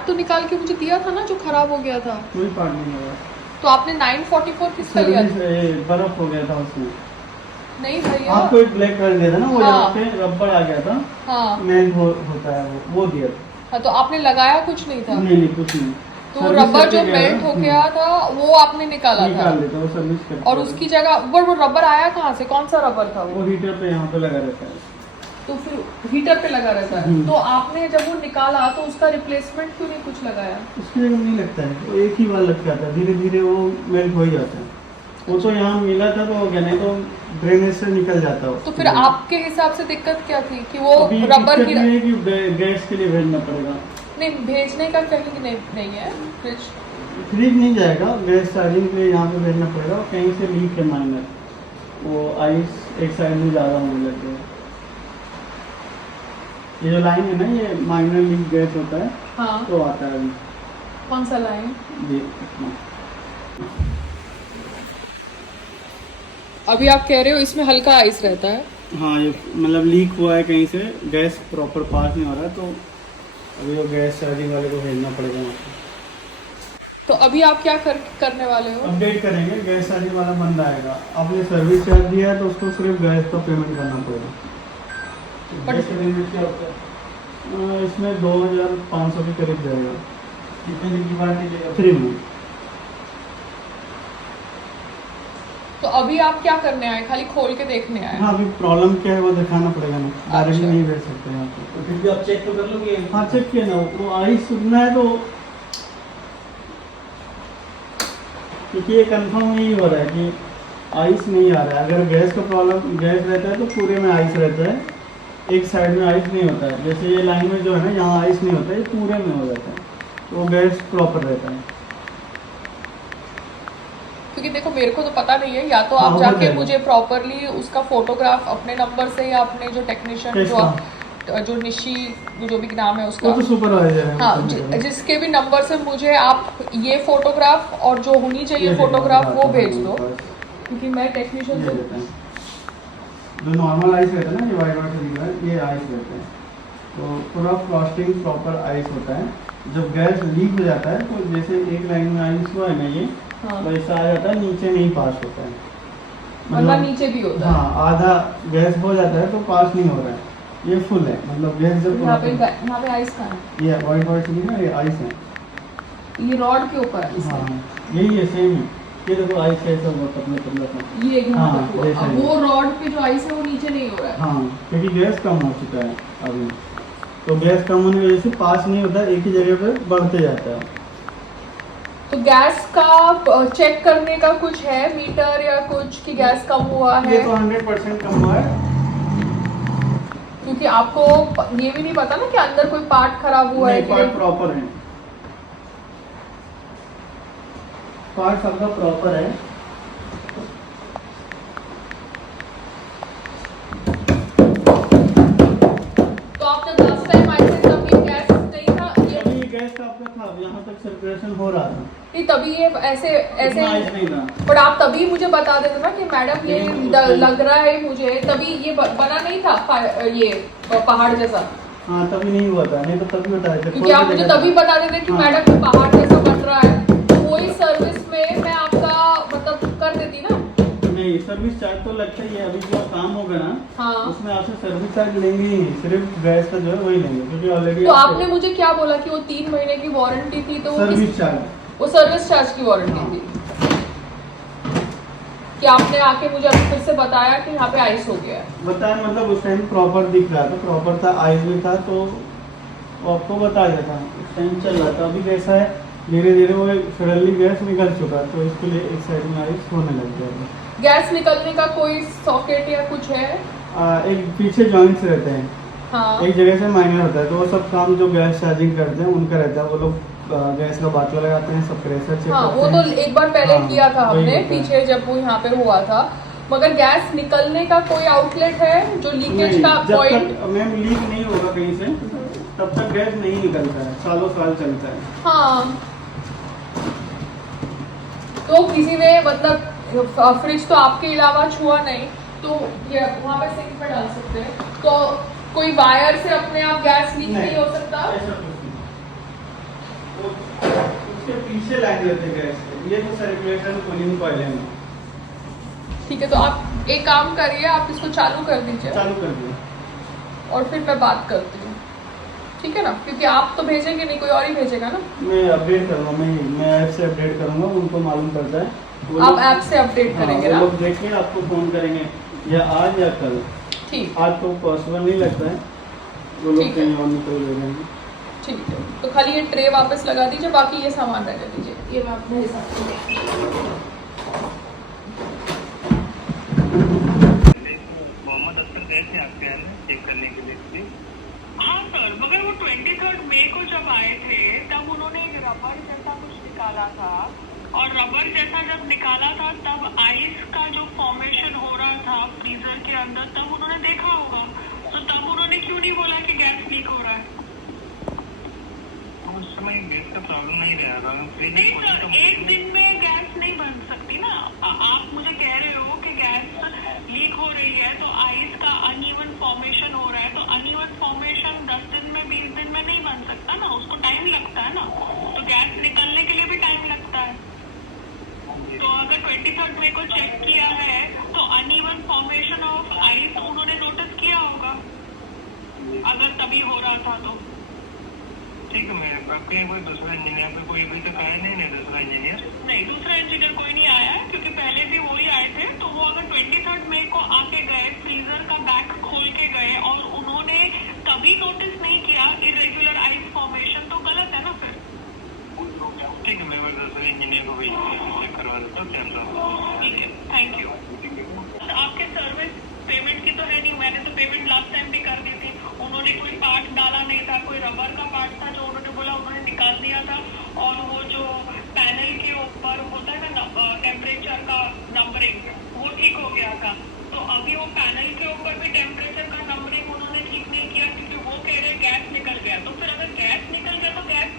Part तो निकाल के मुझे दिया था ना जो खराब हो गया था। कोई पार्ट नहीं लगा। तो आपने 944 किसका लिया था? बर्फ हो गया था उसमें। नहीं भैया, आपको एक ब्लैक कलर दिया था ना, वो हाँ। यहाँ पे रबड़ आ गया था। हाँ मेल्ट होता है वो दिया था। हाँ, तो आपने लगाया कुछ नहीं था? नहीं कुछ नहीं। तो रबर जो मेल्ट हो गया था वो आपने निकाला था? निकाल देता वो सर्विस करता। और उसकी जगह वो रबर आया कहाँ से? कौन सा रबर था वो हीटर पे यहाँ पे लगा रहता है। तो फिर हीटर पे लगा रहता है। तो आपने जब वो निकाला तो उसका रिप्लेसमेंट क्यों नहीं कुछ लगाया? उसके नहीं लगता है, वो एक ही बार लग जाता है, धीरे धीरे वो मेल्ट हो ही जाता है। वो तो यहाँ मिला था तो हो गया, नहीं तो ड्रेनेज से निकल जाता है। तो फिर आपके हिसाब से दिक्कत क्या थी कि वो रबर की गैस के लिए भेजना पड़ेगा? नहीं, भेजने का कहीं नहीं है। फ्रिज नहीं जाएगा, गैस चार्जिंग के लिए यहाँ पे भेजना पड़ेगा। कहीं से लीक है माइनर, वो आइस एक साइड में ज़्यादा होने लग गया। ये जो लाइन है ना, ये माइनर लीक गैस होता है। हाँ। तो आता है अभी। कौन सा लाइन? ये अभी आप कह रहे हो इसमें हल्का आइस रहता है? हाँ, ये मतलब लीक हुआ है कहीं से, गैस प्रॉपर पास नहीं हो रहा है, तो अभी वो गैस चार्जिंग वाले को भेजना पड़ेगा वहाँ पे। तो अभी आप क्या करने वाले हो? अपडेट करेंगे, गैस चार्जिंग वाला बंदा आएगा। आपने सर्विस चार्ज दिया है तो उसको सिर्फ गैस का पेमेंट करना पड़ेगा। गैस का पेमेंट क्या होता है? इसमें 2500 के करीब जाएगा। कितने दिन की वारंटी देगा? 3 मंथ। तो अभी आप क्या करने आए? खाली खोल के देखने आए? हाँ, अभी प्रॉब्लम क्या है वो दिखाना पड़ेगा ना, डायरेक्टली अच्छा। नहीं भेज सकते यहाँ पे। तो फिर भी आप चेक तो कर लोगे? हाँ, चेक किया ना, वो आइस सुनना है तो, क्योंकि ये कंफर्म नहीं हो रहा है कि आइस नहीं आ रहा है। अगर गैस का प्रॉब्लम, गैस रहता है तो पूरे में आइस रहता है, एक साइड में आइस नहीं होता है। जैसे ये लाइन में जो है ना, यहाँ आइस नहीं होता है, ये पूरे में हो जाता है, तो वो गैस प्रॉपर रहता है। क्योंकि देखो मेरे को तो पता नहीं है, या तो हाँ, आप हो जाके जाएगा। मुझे प्रॉपरली उसका फोटोग्राफ अपने नंबर से, या अपने जो टेक्नीशियन जो निशी जो भी नाम है उसका, वो तो सुपरवाइजर है। हाँ, जिसके भी नंबर से मुझे आप ये फोटोग्राफ और जो होनी चाहिए फोटोग्राफ वो भेज दो, क्योंकि मैं टेक्नीशियन से जो नॉर्मल आइस रहता है ना, ये वाइट दिख रहा है, ये आइस रहता है, तो पूरा फ्रॉस्टिंग प्रॉपर आइस होता है। जब गैस लीक हो जाता है तो जैसे एक लाइन में आइस हुआ है ना, ये वैसा आ जाता है, नीचे नहीं पास होता है, मतलब नीचे भी होता है। हाँ, आधा गैस हो जाता है तो पास नहीं हो रहा है, ये फुल है। मतलब गैस जब यहाँ पे आइस कहाँ है? ये वाइट दिख रहा है, ये आइस है। ये रॉड के ऊपर है? हाँ, यही है, सेम है। ये देखो आइस कैसा हुआ, पतला सा। ये यहाँ हाँ, तक हुआ। जैसा अब ही। वो रॉड पे जो आइस है वो नीचे नहीं हो रहा है। हाँ, क्योंकि गैस कम हो चुका है अभी, तो गैस कम होने की वजह से पास नहीं होता, एक ही जगह पे बढ़ते जाता है। तो गैस का चेक करने का कुछ है मीटर या कुछ कि गैस कम हुआ है? ये तो 100% कम हुआ है, क्योंकि आपको ये भी नहीं पता ना कि अंदर कोई पार्ट खराब हुआ है कि पार्ट नहीं। प्रॉपर है, पार्ट सबका प्रॉपर है। तो आप जब लास्ट टाइम आए थे तभी गैस नहीं था ये? अभी गैस का आपका था, यहाँ तक सर्कुलेशन हो रहा था, नहीं, तभी ये ऐसे इतना आइस नहीं था। पर आप तभी मुझे बता देते ना कि मैडम ये लग रहा है मुझे, तभी ये बना नहीं था ये पहाड़ जैसा। हाँ, तभी नहीं हुआ था, नहीं तो तभी बता देते। क्योंकि आप मुझे तभी बता देते कि मैडम ये पहाड़ जैसा बन रहा है, कोई सर्विस में मैं आपका मतलब कर देती ना। नहीं, सर्विस चार्ज तो लगता ही है। अभी जो काम होगा ना, हाँ, उसमें आपसे सर्विस चार्ज लेंगे ही नहीं, सिर्फ गैस का जो है वही लेंगे, क्योंकि ऑलरेडी। तो आपने मुझे क्या बोला कि वो 3 महीने की वारंटी थी, तो सर्विस चार्ज, वो सर्विस चार्ज की वारंटी थी कि आपने आके मुझे अभी फिर से बताया कि यहाँ पे आइस हो गया है। बताया मतलब उस टाइम प्रॉपर दिख रहा था, प्रॉपर था, आइस भी था, तो वो आपको बता देता। उस टाइम चल रहा था। अभी कैसा है, धीरे धीरे वो सडनली गैस निकल चुका, तो इसके लिए एक साइड में आइस होने लग गया। गैस निकलने का कोई सॉकेट या कुछ है? एक पीछे जॉइंट्स रहते हैं, हाँ, एक जगह से माइनर होता है, तो वो सब काम जो गैस चार्जिंग करते हैं उनका रहता है। वो लोग गैस का बाटला लगाते हैं, सब प्रेशर चेक हाँ, करते वो हैं। तो एक बार पहले हाँ, किया था वही हमने होता है। पीछे जब वो यहाँ पे हुआ था। मगर गैस निकलने का कोई आउटलेट है जो लीकेज का जब पॉइंट? तक मैम लीक नहीं होगा कहीं से, तब तक गैस नहीं निकलता है, सालों साल चलता है। हाँ, तो किसी ने मतलब फ्रिज तो आपके अलावा छुआ नहीं, तो ये वहाँ पे सिंक पे डाल सकते हैं, तो कोई वायर से अपने आप गैस लीक नहीं हो सकता? ऐसा कुछ नहीं। पीछे लाइन रहते हैं गैस के, ये तो सर्कुलेटर कूलिंग कॉइल है। ठीक है, तो आप एक काम करिए, आप इसको चालू कर दीजिए चालू कर दिया और फिर मैं बात करती हूँ, ठीक है ना? क्योंकि आप तो भेजेंगे नहीं, कोई और ही भेजेगा ना। मैं अपडेट करूँगा, मैं ऐप से अपडेट करूँगा, उनको मालूम पड़ता है। आप ऐप से अपडेट करेंगे वो ना? लोग देख के आपको फ़ोन करेंगे, या आज या कल। ठीक, आज तो पॉसिबल नहीं लगता है, वो लोग ठीक है। कहीं और निकल जाएंगे। ठीक है, तो खाली ये ट्रे वापस लगा दीजिए, बाकी ये सामान रहने दीजिए, ये मैं अपने हिसाब से मोहम्मद अख्तर गए थे आपके यहाँ में चेक करने के लिए प्लीज? हाँ सर, मगर वो 23 मई को जब आए थे तब उन्होंने एक रबर जैसा कुछ निकाला था, और रबर जैसा जब निकाला था तब आइस का जो फॉर्मेशन हो रहा था फ्रीजर के अंदर, तब उन्होंने देखा होगा, तो तब उन्होंने क्यों नहीं बोला कि गैस लीक हो रहा है? उस समय गैस का प्रॉब्लम नहीं रहा, नहीं सर, एक दिन में गैस नहीं बन सकती ना। आप मुझे कह रहे हो कि गैस लीक हो रही है तो आइस का अनइवन फॉर्मेशन हो रहा है, तो अनइवन फॉर्मेशन 10 दिन में 20 दिन में नहीं बन सकता ना, उसको टाइम लगता है ना, तो गैस निकलने के लिए भी टाइम लगता है। तो अगर 23 मई को चेक किया है तो अनइवन फॉर्मेशन ऑफ आइस उन्होंने नोटिस किया होगा, अगर तभी हो रहा था तो। ठीक है, मेरे आपके कोई दूसरा इंजीनियर पे कोई अभी तक आया नहीं दूसरा इंजीनियर? नहीं, दूसरा इंजीनियर कोई नहीं आया है, क्योंकि पहले भी वही आए थे। तो वो अगर 23 मई को आके गए, फ्रीजर का बैग खोल के गए और उन्होंने तभी नोटिस नहीं किया इरेगुलर आइस फॉर्मेशन, तो गलत है ना फिर। ठीक है, मैं दूसरे इंजीनियर को भी चेक करवा देता हूँ। ठीक है, थैंक यू। आपके सर्विस पेमेंट की तो है नहीं, मैंने तो पेमेंट लास्ट टाइम भी कर दी थी। उन्होंने कोई पार्ट डाला नहीं था, कोई रबर का पार्ट था जो उन्होंने बोला उन्होंने निकाल दिया था, और वो जो पैनल के ऊपर होता है ना टेम्परेचर का नंबरिंग, वो ठीक हो गया था। तो अभी वो पैनल के ऊपर भी टेम्परेचर का नंबरिंग उन्होंने ठीक नहीं किया, क्योंकि वो कह रहे गैस निकल गया। तो फिर अगर गैस निकल गया तो गैस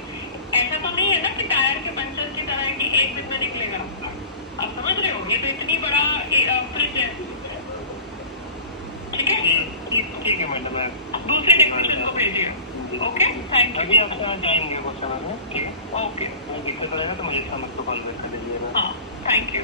ऐसा तो नहीं है ना कि टायर के पंचर की तरह है कि एक दिन में निकलेगा। आप समझ रहे हो, ये तो इतनी बड़ा फ्रिज है। ठीक है, ठीक है मैडम, दूसरे टेक्नीशियन को भेजिए। Okay, thank you. अभी आप जाएंगे वो समय में? ठीक है, ओके, दिक्कत रहेगा तो मुझे समझ को कॉल बैक कर लीजिएगा। हाँ, थैंक यू।